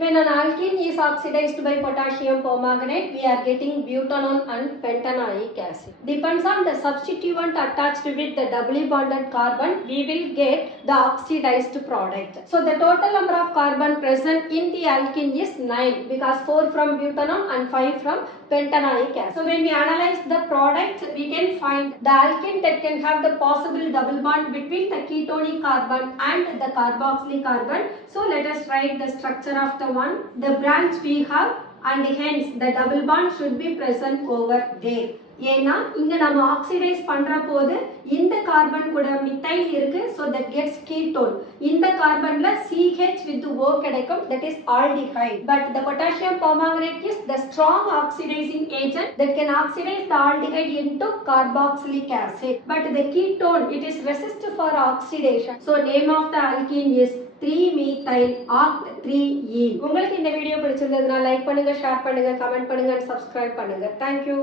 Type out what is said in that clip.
When an alkene is oxidized by potassium permanganate, we are getting butanone and pentanoic acid. Depends on the substituent attached with the doubly bonded carbon, we will get the oxidized product. So the total number of carbon present in the alkene is 9 because 4 from butanone and 5 from pentanoic acid. So when we analyze the product, we can find the alkene that can have the possible double bond between the ketonic carbon and the carboxylic carbon. So let us write the structure of the one. The branch we have and hence the double bond should be present over there. ஏன்னா இங்க நம்ம oxidise பண்ற போது இந்த carbon கூட methyl இருக்கு, so that gets ketone. இந்த கார்பன்ல CH with O கிடைக்கும், that is aldehyde. But the potassium permanganate is the strong oxidizing agent that can oxidize the aldehyde into carboxylic acid. But the ketone, it is resistant for oxidation. So name of the alkene is 3-methyl oct-3-ene. உங்களுக்கு இந்த video பிடிச்சிருந்ததுனா like பண்ணுங்க, share பண்ணுங்க, comment பண்ணுங்க, subscribe பண்ணுங்க. Thank you.